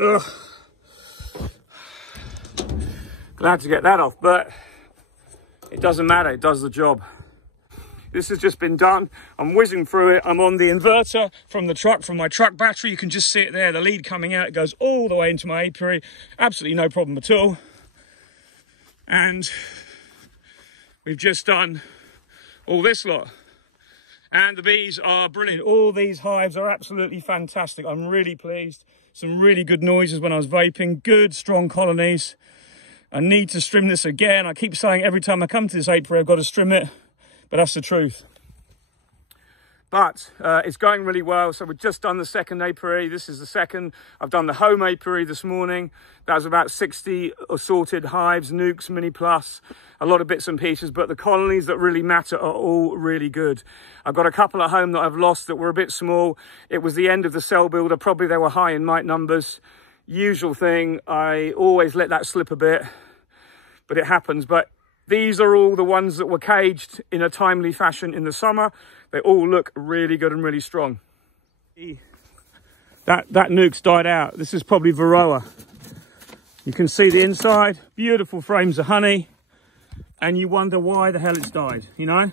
Ugh. Glad to get that off, but it doesn't matter, it does the job. This has just been done. I'm whizzing through it. I'm on the inverter from the truck, from my truck battery. You can just see it there, the lead coming out. It goes all the way into my apiary. Absolutely no problem at all. And we've just done all this lot. And the bees are brilliant. All these hives are absolutely fantastic. I'm really pleased. Some really good noises when I was vaping. Good, strong colonies. I need to strim this again. I keep saying every time I come to this apiary, I've got to strim it. But that's the truth. But it's going really well. So we've just done the second apiary. This is the second. I've done the home apiary this morning. That was about 60 assorted hives, nukes, mini plus, a lot of bits and pieces. But the colonies that really matter are all really good. I've got a couple at home that I've lost that were a bit small. It was the end of the cell builder. Probably they were high in mite numbers. Usual thing. I always let that slip a bit, but it happens. But these are all the ones that were caged in a timely fashion in the summer. They all look really good and really strong. That nuke's died out. This is probably Varroa. You can see the inside, beautiful frames of honey, and you wonder why the hell it's died, you know?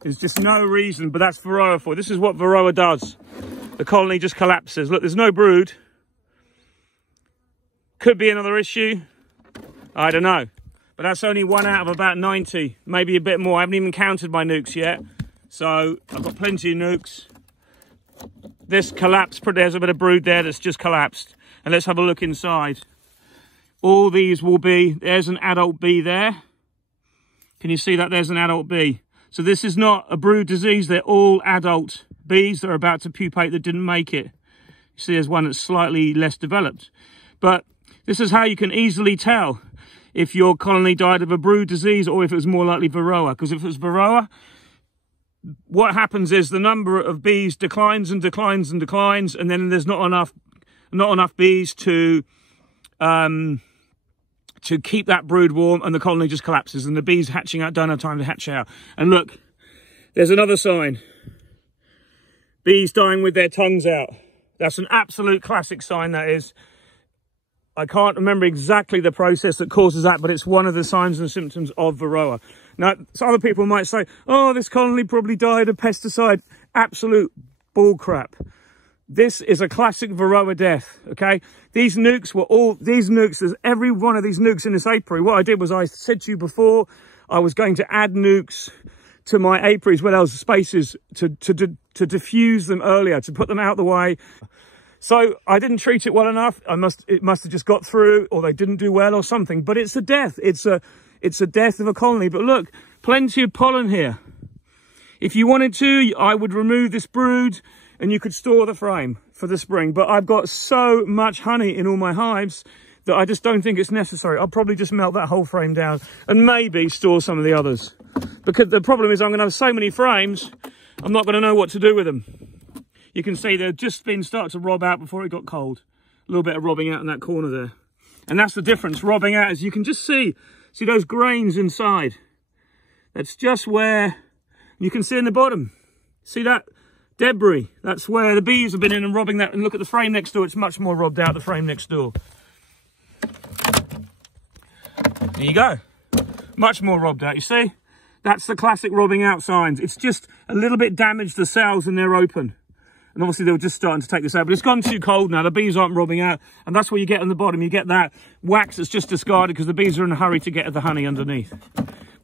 There's just no reason, but that's Varroa for. This is what Varroa does. The colony just collapses. Look, there's no brood. Could be another issue. I don't know. But that's only 1 out of about 90, maybe a bit more. I haven't even counted my nukes yet. So I've got plenty of nukes. This collapsed, there's a bit of brood there that's just collapsed. And let's have a look inside. All these will be, there's an adult bee there. Can you see that? There's an adult bee. So this is not a brood disease. They're all adult bees that are about to pupate that didn't make it. You see there's one that's slightly less developed. But this is how you can easily tell if your colony died of a brood disease or if it was more likely Varroa. Because if it was Varroa, what happens is the number of bees declines and declines and declines, and then there's not enough bees to keep that brood warm, and the colony just collapses, and the bees hatching out don't have time to hatch out. And look, there's another sign. Bees dying with their tongues out. That's an absolute classic sign, that is. I can't remember exactly the process that causes that, but it's one of the signs and symptoms of Varroa. Now, some other people might say, oh, this colony probably died of pesticide. Absolute bullcrap. This is a classic Varroa death, okay? These nukes were all, there's every one of these nukes in this apiary. What I did was I said to you before, I was going to add nukes to my apiaries where there was spaces to diffuse them earlier, to put them out of the way. So I didn't treat it well enough. It must have just got through, or they didn't do well or something. But it's a death. It's a death of a colony. But look, plenty of pollen here. If you wanted to, I would remove this brood and you could store the frame for the spring. But I've got so much honey in all my hives that I just don't think it's necessary. I'll probably just melt that whole frame down and maybe store some of the others. Because the problem is I'm going to have so many frames, I'm not going to know what to do with them. You can see they've just been starting to rob out before it got cold. A little bit of robbing out in that corner there. And that's the difference. Robbing out is you can just see those grains inside. That's just where you can see in the bottom. See that debris? That's where the bees have been in and robbing that. And look at the frame next door. It's much more robbed out, the frame next door. There you go. Much more robbed out, you see? That's the classic robbing out signs. It's just a little bit damaged the cells and they're open. And obviously they were just starting to take this out, but it's gone too cold now. The bees aren't robbing out, and that's what you get on the bottom. You get that wax that's just discarded because the bees are in a hurry to get at the honey underneath.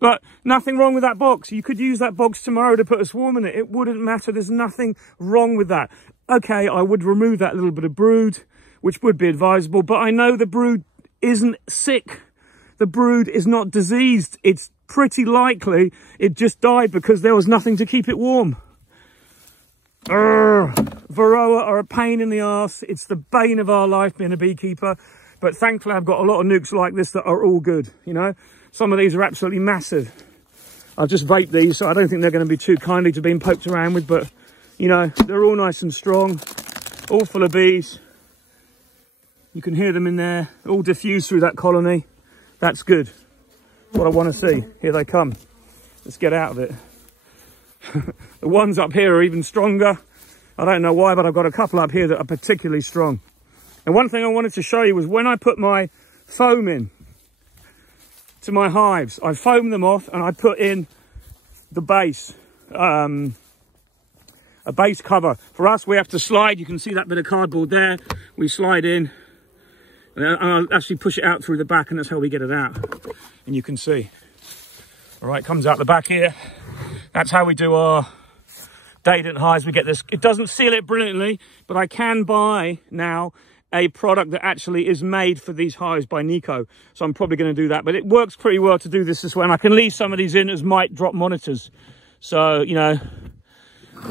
But nothing wrong with that box. You could use that box tomorrow to put a swarm in it. It wouldn't matter. There's nothing wrong with that. Okay, I would remove that little bit of brood, which would be advisable, but I know the brood isn't sick. The brood is not diseased. It's pretty likely it just died because there was nothing to keep it warm. Varroa are a pain in the arse. It's the bane of our life being a beekeeper. But thankfully I've got a lot of nukes like this that are all good, you know. Some of these are absolutely massive. I've just vaped these, so I don't think they're going to be too kindly to being poked around with, but you know, they're all nice and strong, all full of bees. You can hear them in there, all diffused through that colony. That's good. What I want to see. Here they come. Let's get out of it. The ones up here are even stronger. I don't know why, but I've got a couple up here that are particularly strong. And one thing I wanted to show you was when I put my foam in to my hives, I foam them off and I put in the base, a base cover. For us, we have to slide. You can see that bit of cardboard there. We slide in and I'll actually push it out through the back, and that's how we get it out. And you can see, all right, it comes out the back here. That's how we do our Dadant hives. We get this. It doesn't seal it brilliantly, but I can buy now a product that actually is made for these hives by Nico. So I'm probably going to do that, but it works pretty well to do this way. And I can leave some of these in as might drop monitors. So, you know,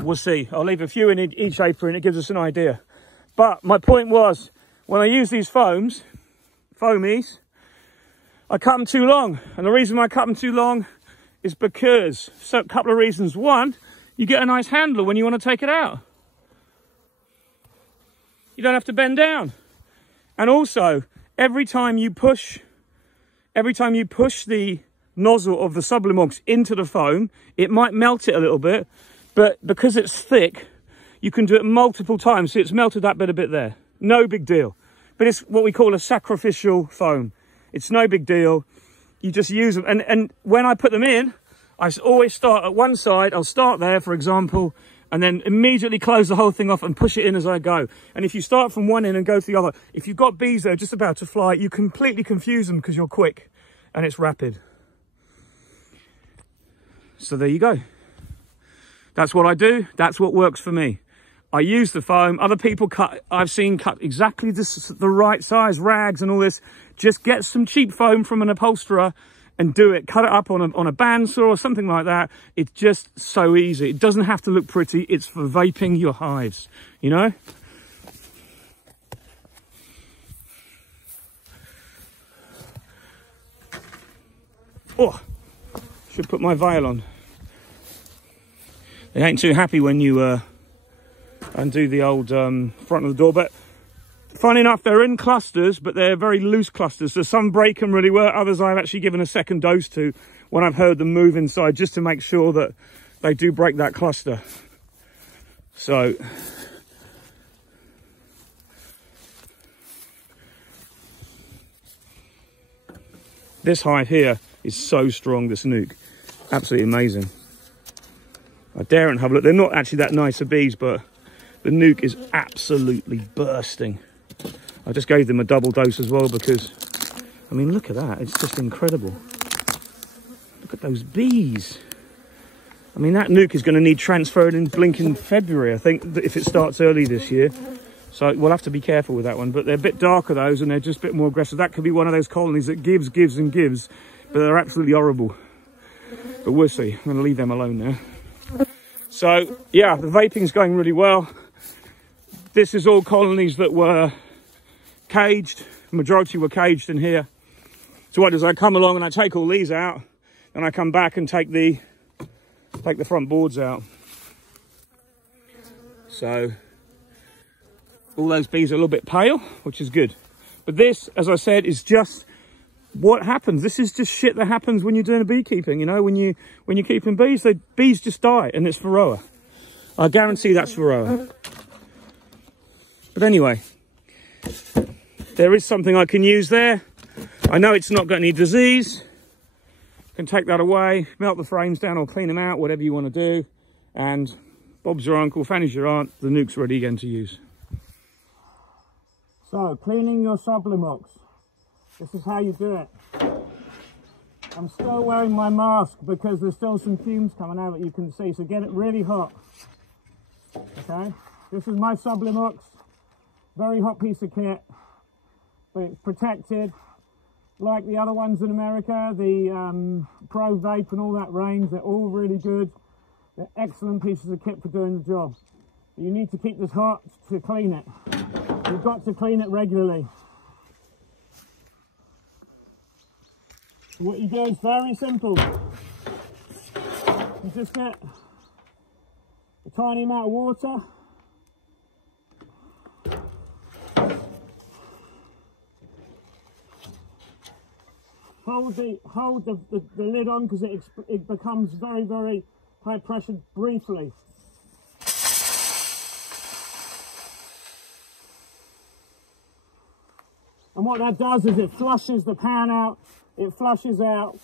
we'll see. I'll leave a few in each apron. It gives us an idea. But my point was, when I use these foamies, I cut them too long. And the reason I cut them too long is because, so a couple of reasons. One, you get a nice handle when you want to take it out. You don't have to bend down. And also, every time you push the nozzle of the Sublimox into the foam, it might melt it a little bit, but because it's thick, you can do it multiple times. See, it's melted that bit a bit there. No big deal. But it's what we call a sacrificial foam. It's no big deal. You just use them. And when I put them in, I always start at one side. I'll start there, for example, and then immediately close the whole thing off and push it in as I go. And if you start from one end and go to the other, if you've got bees that are just about to fly, you completely confuse them because you're quick and it's rapid. So there you go. That's what I do. That's what works for me. I use the foam. Other people I've seen cut exactly the right size rags and all this. Just get some cheap foam from an upholsterer and do it. Cut it up on a bandsaw or something like that. It's just so easy. It doesn't have to look pretty. It's for vaping your hives, you know? Oh, should put my veil on. They ain't too happy when you undo the old front of the door, but funny enough, they're in clusters, but they're very loose clusters. So some break them really well. Others I've actually given a second dose to when I've heard them move inside, just to make sure that they do break that cluster. So this hive here is so strong, this nuke. Absolutely amazing. I daren't have a look. They're not actually that nice of bees, but the nuke is absolutely bursting. I just gave them a double dose as well because, I mean, look at that. It's just incredible. Look at those bees. I mean, that nuke is going to need transferred in blinking February, I think, if it starts early this year. So we'll have to be careful with that one. But they're a bit darker, those, and they're just a bit more aggressive. That could be one of those colonies that gives and gives, but they're absolutely horrible. But we'll see. I'm going to leave them alone now. So, yeah, the vaping's going really well. This is all colonies that were caged. The majority were caged in here. So what does I come along and I take all these out, and I come back and take the front boards out. So all those bees are a little bit pale, which is good. But this, as I said, is just what happens. This is just shit that happens when you're doing a beekeeping. You know, when you're keeping bees, bees just die, and it's Varroa. I guarantee that's Varroa. But anyway, there is something I can use there. I know it's not got any disease. Can take that away, melt the frames down or clean them out, whatever you want to do. And Bob's your uncle, Fanny's your aunt, the nuke's ready again to use. So, cleaning your Sublimox. This is how you do it. I'm still wearing my mask because there's still some fumes coming out that you can see, so get it really hot. Okay, this is my Sublimox. Very hot piece of kit, but it's protected. Like the other ones in America, the Pro Vape and all that range, they're all really good. They're excellent pieces of kit for doing the job. You need to keep this hot to clean it. You've got to clean it regularly. What you do is very simple. You just get a tiny amount of water. Hold the lid on because it becomes very, very high pressure briefly. what that does is it flushes the pan out, it flushes out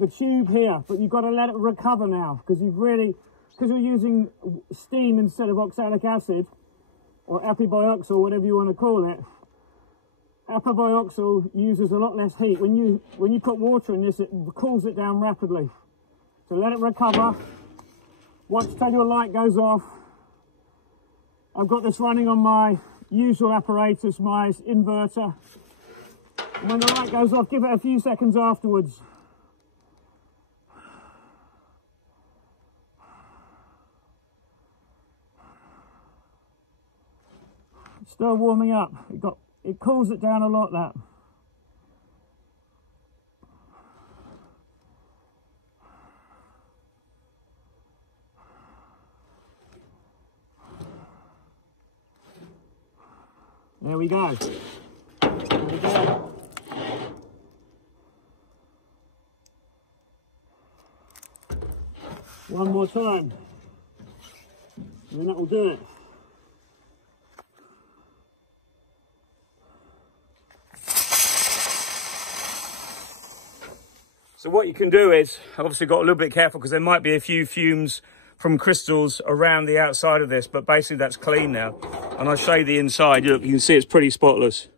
the tube here, but you've got to let it recover now, because you're using steam instead of oxalic acid, or apibioxal, whatever you want to call it. Apibioxal uses a lot less heat. When you put water in this, it cools it down rapidly. So let it recover. Watch till your light goes off. I've got this running on my usual apparatus, my inverter. And when the light goes off, give it a few seconds afterwards. It's still warming up. It cools it down a lot, that. There we go. There we go. One more time. And then that will do it. So what you can do is, I've obviously got a little bit careful because there might be a few fumes from crystals around the outside of this, but basically that's clean now. And I'll show you the inside. Look, you can see it's pretty spotless.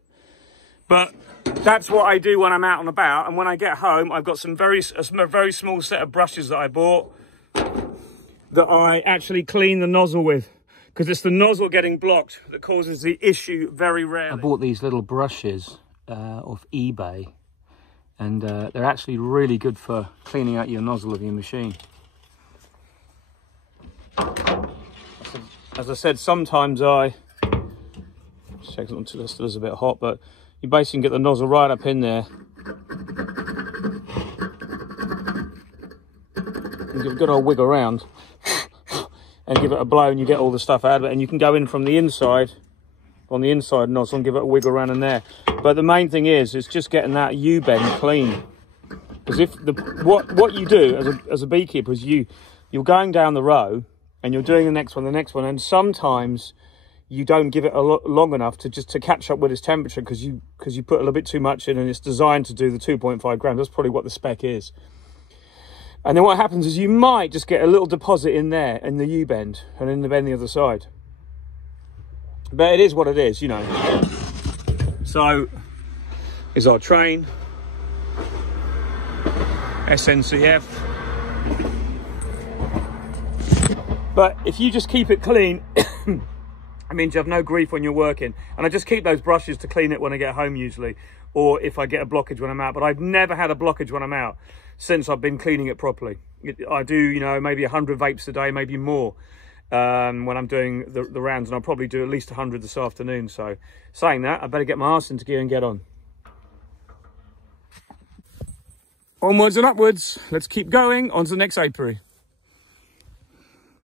But that's what I do when I'm out and about. And when I get home, I've got a very small set of brushes that I bought that I actually clean the nozzle with, because it's the nozzle getting blocked that causes the issue very rarely. I bought these little brushes off eBay, and they're actually really good for cleaning out your nozzle of your machine. As I said, sometimes I check it until it's still a bit hot, but you basically get the nozzle right up in there and give it a good old wiggle around and give it a blow, and you get all the stuff out of it. And you can go in from the inside, on the inside nozzle, and give it a wiggle around in there. But the main thing is just getting that U-bend clean, because if what you do as a beekeeper is you're going down the row and you're doing the next one, and sometimes you don't give it long enough to catch up with its temperature, because you put a little bit too much in, and it's designed to do the 2.5 grams. That's probably what the spec is. And then what happens is you might just get a little deposit in there, in the U-bend, and in the bend the other side. But it is what it is, you know. So, is our train. SNCF. But if you just keep it clean, it means you have no grief when you're working. And I just keep those brushes to clean it when I get home usually, or if I get a blockage when I'm out. But I've never had a blockage when I'm out since I've been cleaning it properly. I do, you know, maybe 100 vapes a day, maybe more, when I'm doing the rounds, and I'll probably do at least 100 this afternoon. So saying that, I better get my arse into gear and get on. Onwards and upwards. Let's keep going on to the next apiary.